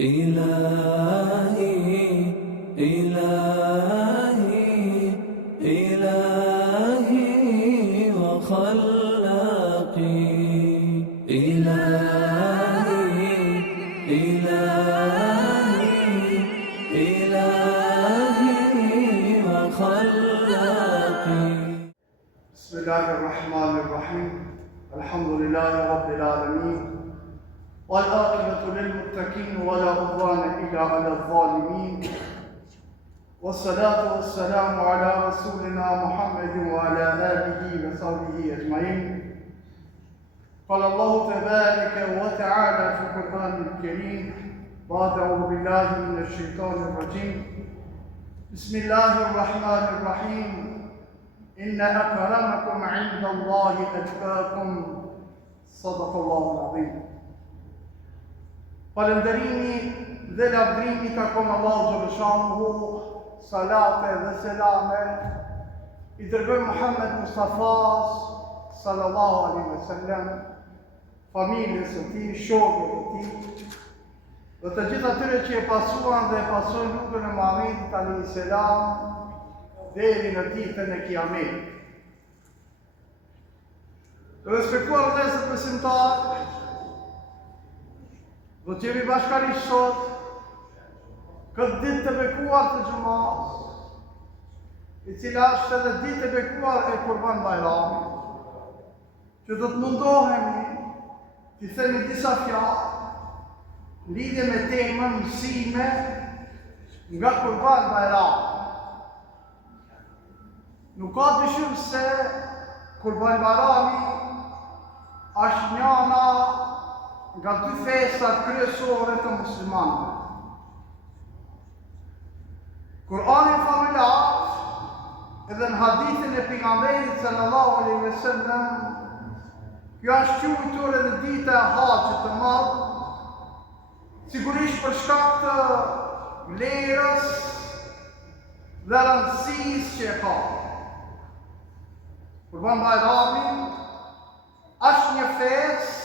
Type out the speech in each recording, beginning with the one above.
إلهي إلهي إلهي وخلاقي إلهي إلهي إلهي وخلاقي. بسم الله الرحمن الرحيم. الحمد لله رب العالمين والعاقبة للمتقين ولا عدوان إلا على الظالمين والصلاة والسلام على رسولنا محمد وعلى آله وصحبه أجمعين. قال الله تبارك وتعالى في القرآن الكريم بعد أعوذ بالله من الشيطان الرجيم بسم الله الرحمن الرحيم إن أكرمكم عند الله أتقاكم صدق الله العظيم. Falënderimi dhe lavdrimi takon Allahu xhaleshanuhu, salate dhe selame I dërgoj Muhammed Mustafa sallallahu alaihi wasallam, familjes së tij, shokëve të tij, dhe të gjithë atyre që e pasuan dhe e pasojnë rrugën e Muhamedit alayhis salam deri në ditën e Kiametit. Të respektuar vëllezër besimtarë, do të jemi bashkërisht sot këtë ditë të bekuar të xumës, e cila është edhe ditë e bekuar e Kurban Bayramit, që do të mundohemi të themi disa fjalë lidhje me temën mësime nga Kurban Bayrami. Nuk ka dyshim se Kurban Bayrami është njëna nga dy festat kryesore të muslimanëve. Kurani familjar edhe në hadithin e pejgamberit sallallahu alaihi wasallam, kjo është quajtur edhe dita e Haxhit të Madh, sigurisht për shkak të vlerës dhe rëndësisë që e ka. Kurban Bayrami është një festë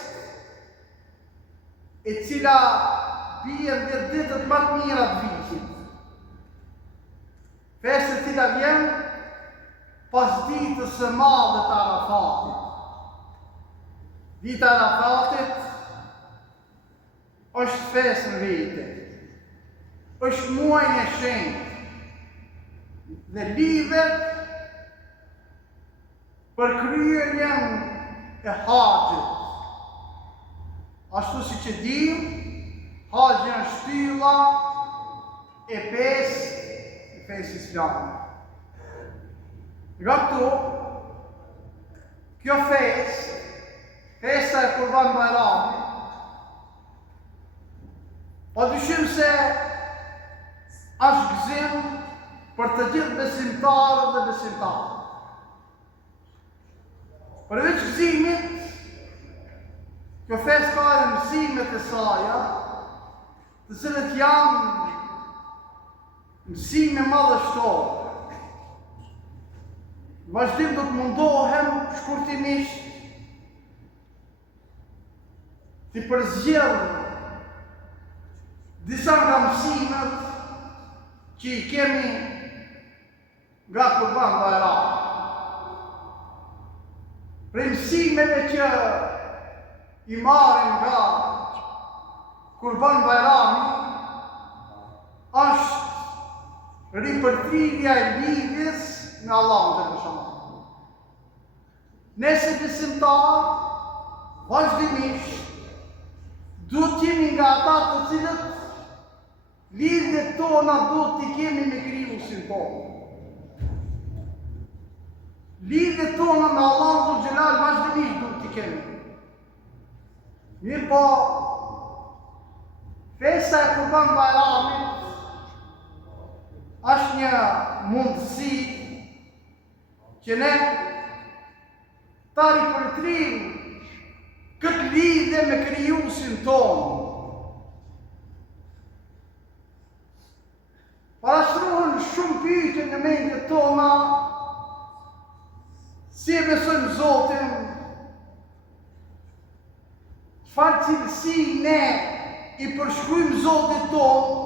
e cila bie në ditët më të mira të vitit. Festë e cila vjen pas ditës së madhe të Arafatit. Dita e Arafatit është festë në vete, është muajin e shenjtë dhe lidhet për kryerjen e Haxhit. Ashtu si që dim, Haxhi është shtylla e pesë e fesë islame. Nga këtu, kjo fesë, festa e Kurban Bayrami, pa dyshim se është gëzim për të gjithë besimtarët dhe besimtarët. Përveç gëzimit, kjo festë ka edhe mësimet e saja, të cilët janë mësime madhështore. Në vazhdim do të mundohem shkurtimisht të përzgjedh disa nga mësimet që I kemi nga Kurban Bayrami. Prej mësimeve që I marrim nga Kurban Bayrami është ripërtrirja e lidhjes me Allahun xhaleshanuhu. Nëse besimtar vazhdimisht duhet të jemi nga ata të cilët lidhjet tona duhet t'i kemi me krijuesin tonë. Lidhjet tona me Allahun xhalal vazhdimisht duhet t'i kemi. Mirë po, festa e Kurban Bayramit është një mundësi që ne ta ripërtrim këtë lidhje me krijuesin tonë. Parashtrohen shumë pyetje në mendjet tona, si e besojmë Zotin, çfarë cilësi ne i përshkrujmë Zotit tonë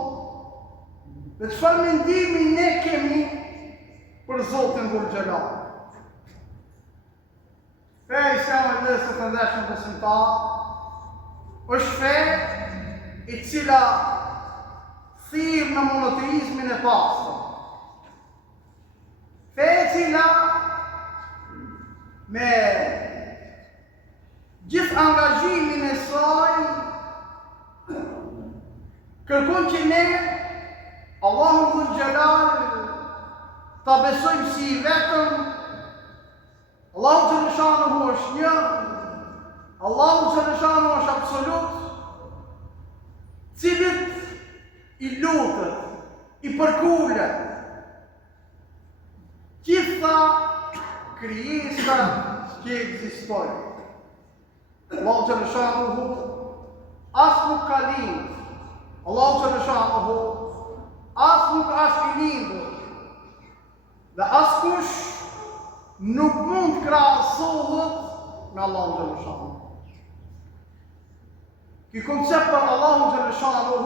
dhe çfarë mendimi ne kemi për Zotin Dhul Xhelal. Feja Islame dhe se të ndeshën besimtar është fe i cila thirr në monoteizmin e pastër. Fe e cila me gjithë angazhimin e saj kërkon që ne Allahu Dhul Xhelal ta besojmë si i vetëm. Allahu Xheleshanu është një, Allahu Xheleshanu është absolut, cilit i lutet, i përkulet gjitha krijesat që ekzistojnë. Allahu Xheleshanu as nuk ka lindë, Allahu Xheleshanu as nuk është i lindur, dhe askush nuk mund të krahasohet me Allahun Xheleshanu. Ky koncept për Allahun Xheleshanu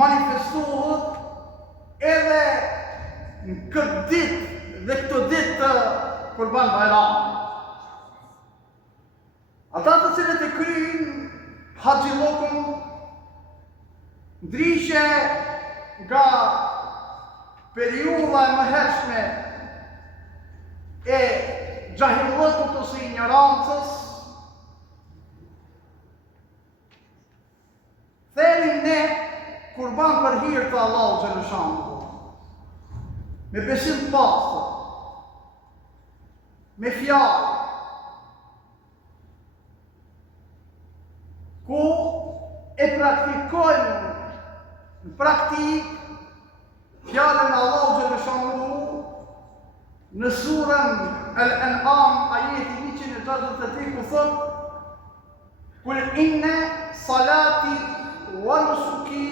manifestohet edhe në këtë ditë dhe këtë ditë të Kurban Bayramit. Ata të cilët e kryjnë haxhillokun ndryshe nga periudha e mëhershme e gjahillëkut ose ignorancës, therin ne kurban për hir të Allahu Xheleshanu, me besim të pastër, me fjalë, ku e praktikojnë në praktik fjalën e Allahu Xheleshanu në surën Al-An'am ajeti 163 ku thot: "Kul inna salati wa nusuki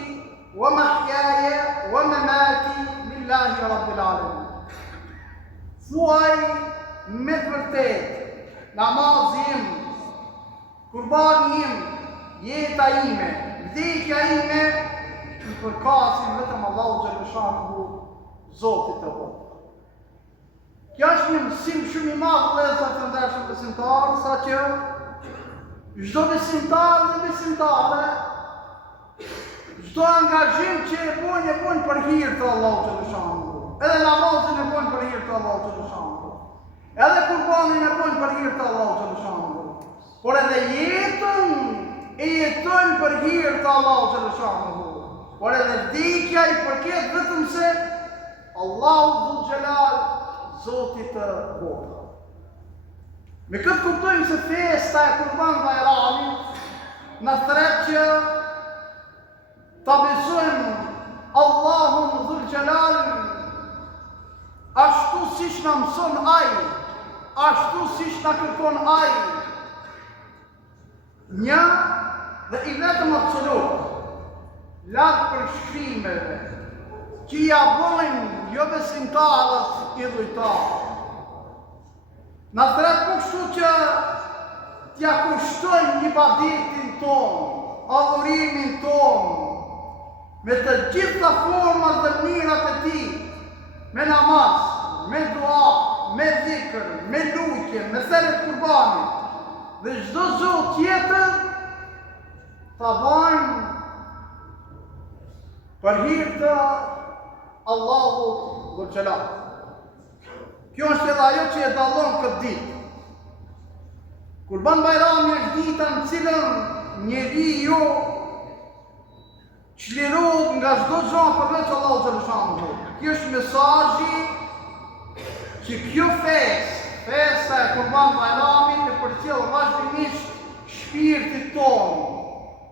wa mahyaya wa mamati lillahi rabbil alamin." Thuaj me të vërtetë, namazi im, kurbani im, jeta ime, vdekja ime, i përkasin vetëm Allahu Xheleshanu, Zotit të botë. Kjo është një mësim shumë i madh vëllezër të ndershëm besimtarë, sa që çdo besimtar dhe besimtare, çdo angazhim që e bojnë për hir të Allahut Xheleshanu. Edhe namazin e bojnë për hir të Allahut Xheleshanu. Edhe kurbanin e bojnë për hir të Allahut Xheleshanu. Por edhe jetën e jetojnë për hir të Allahut Xheleshanu. Por edhe vdekja i përket vetëm se Allahu Dhul Xhelal, Zotit të botës. Me këtë kuptojmë se festa e Kurban Bayramit na thret që ta besojmë Allahun Dhul Xhelal ashtu siç na mëson ai, ashtu siç na kërkon ai. Një dhe i vetëm absolut, larg përshkrimeve që ja bojnë jo besimtarët idhujtarë. Na thret po kështu që t'ja kushtojmë ibadetin tonë, adhurimin tonë, me të gjitha format dhe mirat e tij, me namaz, me dua, me dhikr, me lutje, me thërë të kurbanit, dhe çdo zot tjetër ta bëjmë për hir të Allahu Dhul Xhelal. Kjo është edhe ajo që e dallon këtë ditë. Kurban Bayrami është dita në cilën njeriu çlirohet nga çdo gjë përveç Allahut Xheleshanu. Kjo është mesazhi që kjo festa e Kurban Bayramit e përcjell vazhdimisht shpirtin tonë.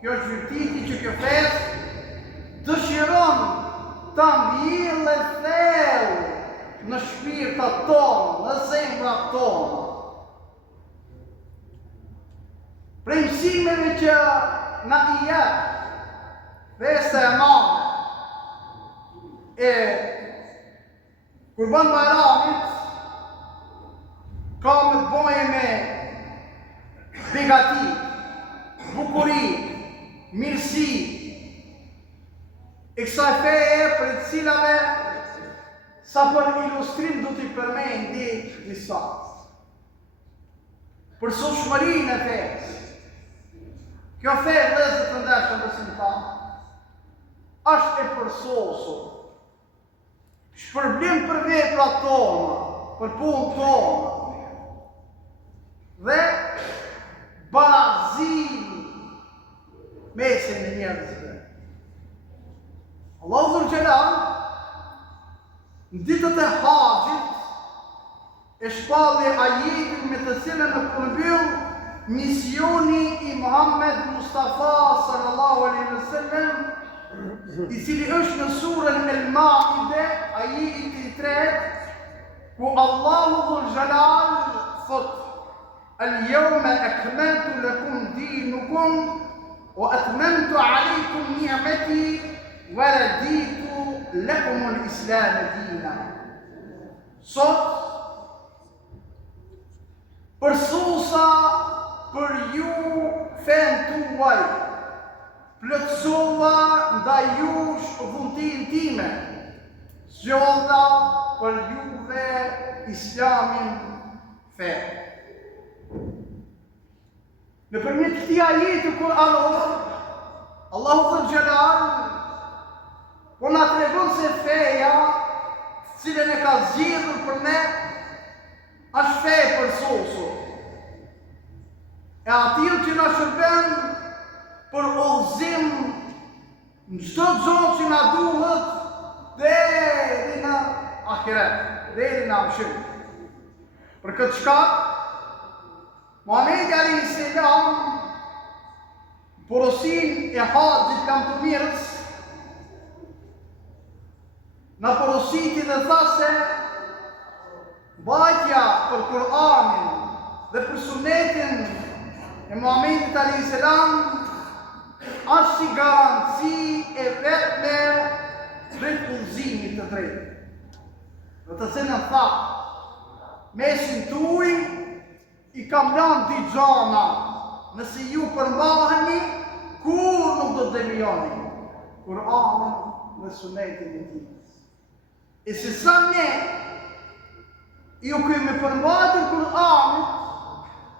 Kjo është virtiti që kjo festë dëshiron ta mbjellë thellë në shpirtat tonë, në zemrat tonë. Prej mësimeve që na i jep festa e madhe e Kurban Bayramit ka me të bëjë me begati, bukuri, mirësi, e kësaj feje për të cilave sa për ilustrim do t'i përmendi disa. Për shoqërinë e fesë. Kjo fe vëllezër të ndershëm besimtar, është e përsosur. Shpërblim për veprat tona, për punën tonë. Dhe barazim mesin e njerëzve. Allahu Dhul Gjelal në ditët e Haxhit e shpalli ajetin me të cilën e përmbyll misioni i Muhammed Mustafa sallallahu alaihi wasallam, i cili është në surën El-Maide, ajeti i 3, ku Allahu Dhul Gjelal thot: "Al-yawma akmaltu lakum dinakum wa atmamtu alaykum ni'mati wa raditu lakum al-islam dinan." Sot përsosa për ju fen tuaj, plotësova ndaj jush dhuntin time, zgjodha për juve islamin fe. Nëpërmjet këtij ajeti kuranor, Allahu Dhul Gjelal po na tregon se feja, cilën e ka zgjedhur për ne, është fe e përsosur. E atil që na shërben për udhëzim në çdo gjë që na duhet deri në ahiret, deri në amshir. Për këtë shkak, Muhamedi alayhis salam porosin e Haxhit kam të mirës, na porositi dhe tha se mbajtja për Kur'anin dhe për sunetin e Muhamedit alayhis salam është si garanci e vetme drejt udhëzimit të drejtë. Në të cilën tha, mesin tuaj i kam lënë dy gjana, nëse ju përmbaheni, kur nuk do të devijoni, Kur'anin dhe sunetin e tij. E se sa ne ju kemi përmbajtur Kur'anit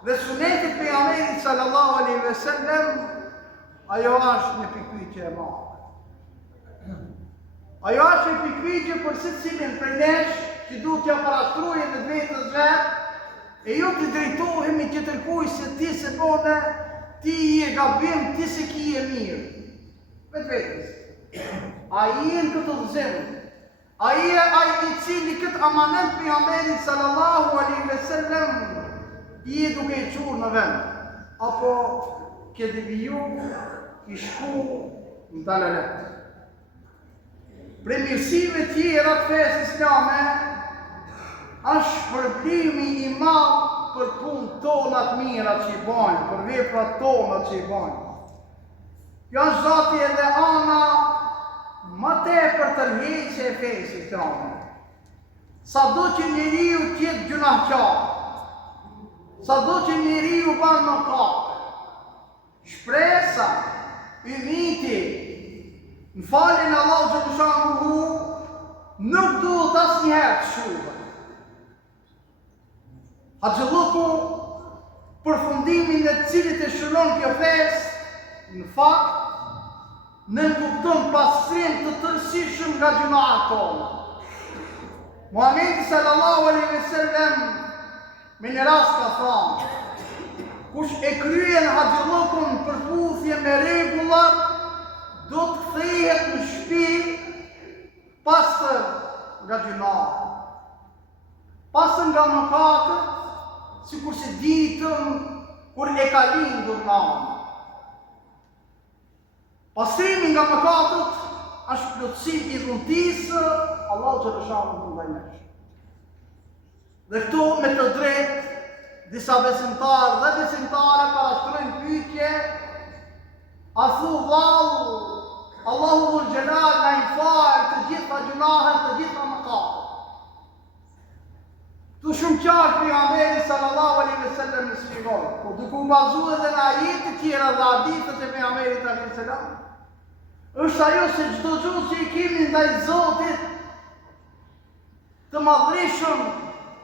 dhe sunetit pejgamberit sallallahu alaihi wasallam, ajo është një pikpyetje e madhe. Ajo është një pikpyetje për secilin prej nesh që duhet t'ja parastrojë në vetës vet, e jo të drejtohemi që tërkuj se ti se bone, ti je gabim, ti se ki je mirë. Vetës. A i në këtë udhëzim, a i cili këtë amanet pejgamberit sallallahu alaihi wasallam i duke i qurë në vend, apo ke deviju, i shku në dalalet. Pre mirësive tjera të fesë islame, është shpërblimi i madh për punë tona të mira që i bajnë, për veprat tona që i bajnë. Kjo është zati edhe ana më tepër tërheqje e fesë islame. Sado që njeriu tjetë gjunahqar, sado që njeriu ban mëkat, shpresa, ymiti, në falin Allahu xhaleshanuhu, nuk duhet asnjëherë të shuhet. Haxhilluku, përfundimin e cilit e shënon kjo fesë, në fakt, nënkupton pastrim të tërësishëm nga gjunahet tona. Muhamedi sallallahu alaihi wasallam me një rast ka thënë, kush e kryen haxhillukun në përputhje me rregullat, do të kthehet në shtëpi pastër nga gjunahet, pastër nga mëkatet, sikur se ditën kur e ka lindur nana. Pastrimi nga mëkatet është plotësim i dhuntisë Allahu xhaleshanuhu ndaj nesh. Dhe këtu me të drejtë disa besimtarë dhe besimtare parastrojnë pyetje, a thu vallë, Allahu Dhul Gjelal na i falë të gjitha gjunahet, të gjitha mëkatet. Tu shumë qartë pejgamberi sallallahu alaihi wasallam në shpjegon, po duke u bazuar edhe në ajete tjera dhe hadithet e pejgamberit alaihi salam, është ajo se çdo gjë që i kemi ndaj Zotit të madhrishëm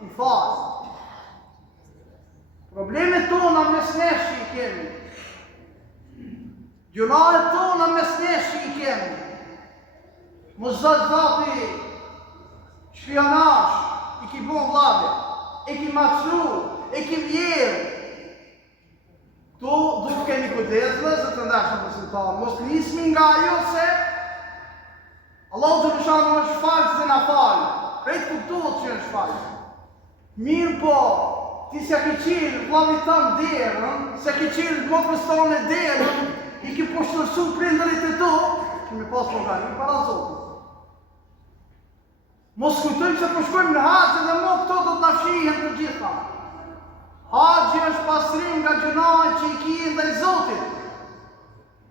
i falë. Problemet tona mes nesh që i kemi, gjunahet tona mes nesh që i kemi, mos zati shpionash, i ki bon vlave, e ki maqru, e ki vjerë. Tu duke kemi kujdes dhe se të ndashëm besimtarë, mos nismi nga ajo se Allahu të lëshanë është falës dhe na falë, krejt kuptohet që është falës. Mirë po, ti s'ja ki qilë vlavit tanë derën, s'ja ki qilë mokës tonë e derën, i ki poshtërsu prindërit e tu, që me pas programin para Zotit. Mos kujtojmë se përshkojmë në haqë dhe mo këto do të nafshihen të gjitha. Haqë është pasrim nga gjunahet që i ki ndaj Zotit.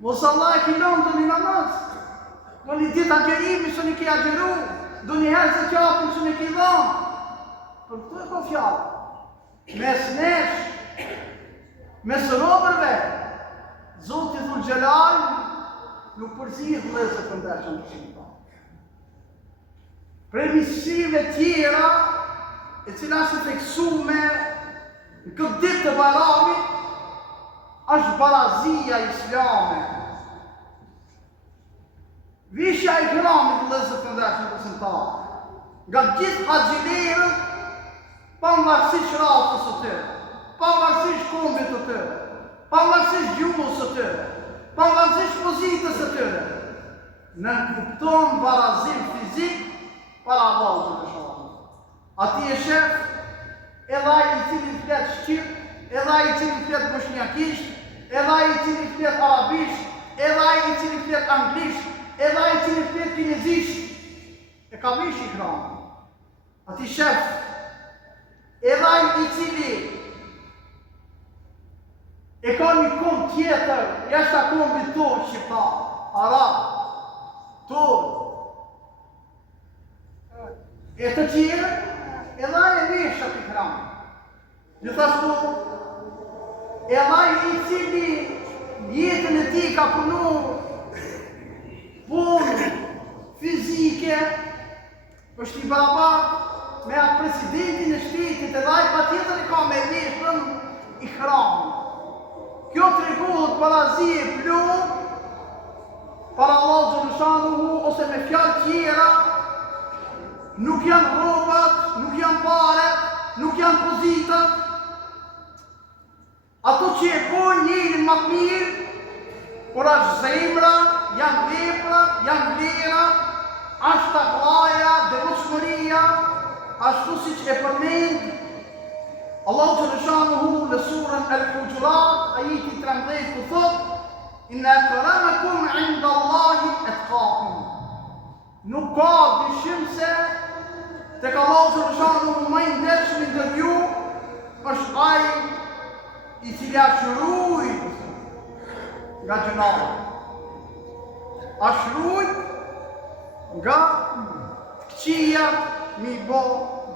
Mos Allah e ki lënë të një namaz. Do një ditë agjerimi që një ki agjeru, do një herë se qapin që një ki dhënë. Për këtu e ka fjallë. Mes nesh, mes robërve, Zotit Dhul Gjelal nuk përzih vëllezër të ndeshëm të shqiptar. Premisive tjera e cila është teksume në këtë ditë të Bajramit është barazia islame. Vishja e Ikramit vëllezër të ndeshëm të shqiptar. Nga gjithë haxhilerët, pavarësisht rasës së tyre, pavarësisht kombit të tyre, pavarësisht gjuhës së tyre, pavarësisht pozitës së tyre, në kupton barazim fizik para Allahu të lëshohet. Ati e shef, edhe ai i cili flet shqip, edhe ai i cili flet bosnjakisht, edhe ai i cili flet arabisht, edhe ai i cili flet anglisht, edhe ai i cili flet kinezisht, e ka vish Ikramin. Ati shef, edhe ai i cili e ka një kom tjetër, jashtë kombit tonë shqiptar, arab, tonë, e të tjere, edhe ai e veshat Ikramin. Gjithashtu, edhe ai i cili jetën e tij ka punu punë fizike, është i barabartë me atë presidentin e shtetit, edhe ai patjetër e ka me veshën Ikramin. Kjo tregohet barazi e plot para Allahu xhaleshanuhu ose me fjalë tjera, nuk janë rrobat, nuk janë paret, nuk janë pozitat. Ato që e bojnë njërin më të mirë, por është zemra, janë vepra, janë vlera, është takvaja, devotshmëria, ashtu siç e përmend Allahu xhaleshanuhu në surën Al-Hujurat, ajeti 13 ku thot: "Inna akramakum 'inda Allahi atqakum." Nuk ka dyshim se tek Allahu xhaleshanuhu më i ndershëm ndër ju është ai i cili është rujt nga gjunahet. Është rujt nga këqijat mi bo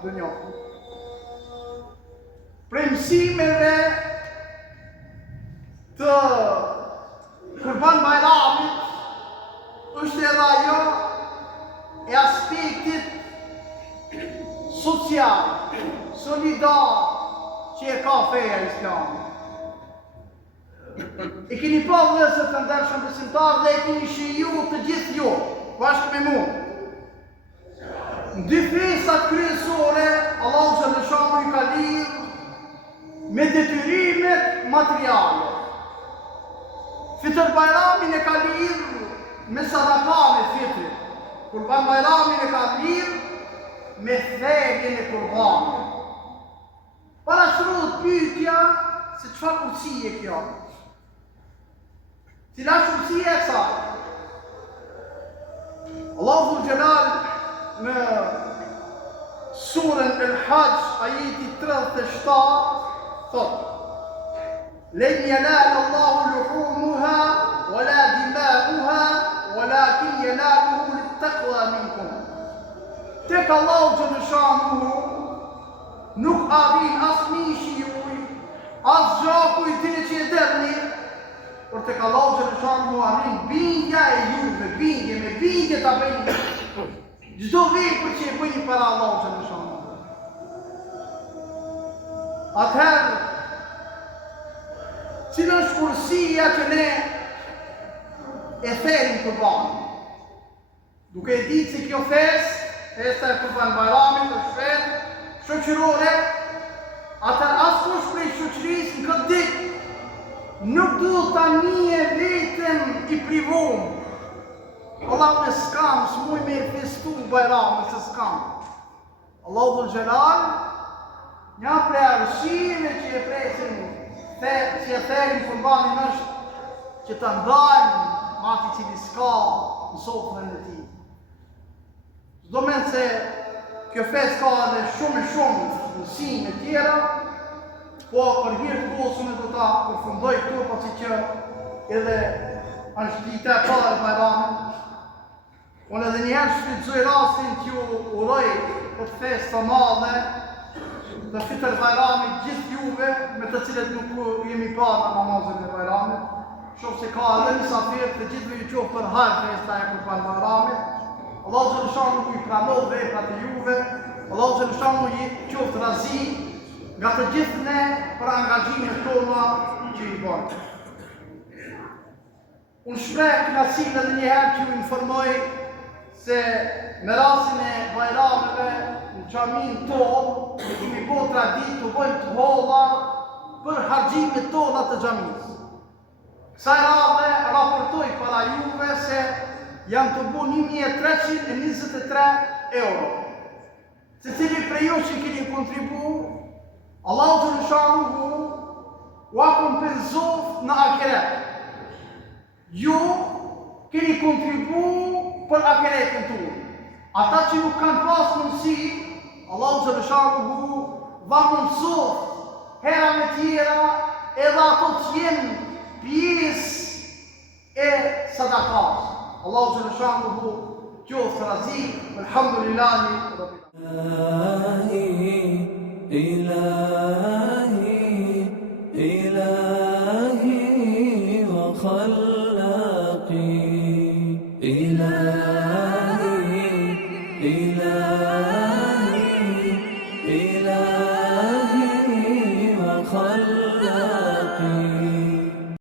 dënjohë. Prej mësimeve të Kurban Bajramit është edhe ajo e aspektit social, solidar që e ka feja islame. E keni pa vëllezër të ndershëm besimtarë dhe e keni shiju të gjithë ju, bashkë me mua. Në dy festat kryesore, Allahu xhaleshanuhu i ka lidhur me detyrimet materiale. Fitër Bajramin e ka lidhur me sadaka me fitër. Kurban Bajramin e ka lidhur me thegjen e kurbanit. Parashtrohet pyetja se çfarë urtësie e kjo. Cila është urtësia e kësaj? Allahu Gjelal në surën El-Hajj, ajeti 37, thot: "Len yanala Allahu luhumuha wala dima'uha walakin yanaluhu lit-taqwa minkum." Tek Allahu xhaleshanuhu nuk arrin as mishi juj, as gjaku i tine që e dërni, por tek Allahu xhaleshanuhu arrin bindja e juve, bindje me bindje ta bëni çdo vepër që e bëni para Allahu xhaleshanuhu. Atëherë, cila është kursia që ne e therim kurbanin? Duke e ditë se kjo festa e Kurban Bayramit është festë shoqërore, atëherë askush prej shoqërisë në këtë ditë nuk duhet ta njeh veten i privom. Allah me s'kam, s'muj me festu Bayramin, se s'kam. Allahu Dhul Gjelal, një prej arshime që e presin, që e therim kurbanin është që të ndajmë mati cili s'ka në sofrën e tij. Do men se kjo fest ka edhe shumë mësime tjera, po për hir të kohës unë do ta përfundoj këtu, pasi që edhe është dita e parë e Bayramit. Unë edhe njëherë shfrytëzoj rastin t'ju uroj këtë festë të madhe dhe Fitr Bayramit gjithë juve me të cilët nuk jemi parë në namazin e Bayramit. Shoh se ka edhe mysafirë të gjithëve ju qoftë për har festa e Kurban Bayramit. Allahu xhaleshanuhu i pranon veprat e juve. Allahu xhaleshanuhu i qoftë razi nga të gjithë ne për angazhimet tona që i bëjmë. Unë shpreh kënaqësinë edhe një herë që ju informoj se me rastin e Bayrameve në xhamin tonë kemi bërë traditë të bëjmë të holla për harxhimet tona të xhamisë. Kësaj radhe raportoj para juve se janë të bu 1.323 euro. Se cili prej ju që keni kontribu, Allahu xhaleshanuhu ua kompenzoft në akiret. Ju keni kontribu për akiretin tuaj. Ata që nuk kanë pas mundësi, Allahu xhaleshanuhu va mundësoft hera me tjera edhe ato që jenë pjesë e sadakas. Allahu xhaleshanuhu qoftë razi, elhamdulillahi rabbil إلهي وخلاقي إلهي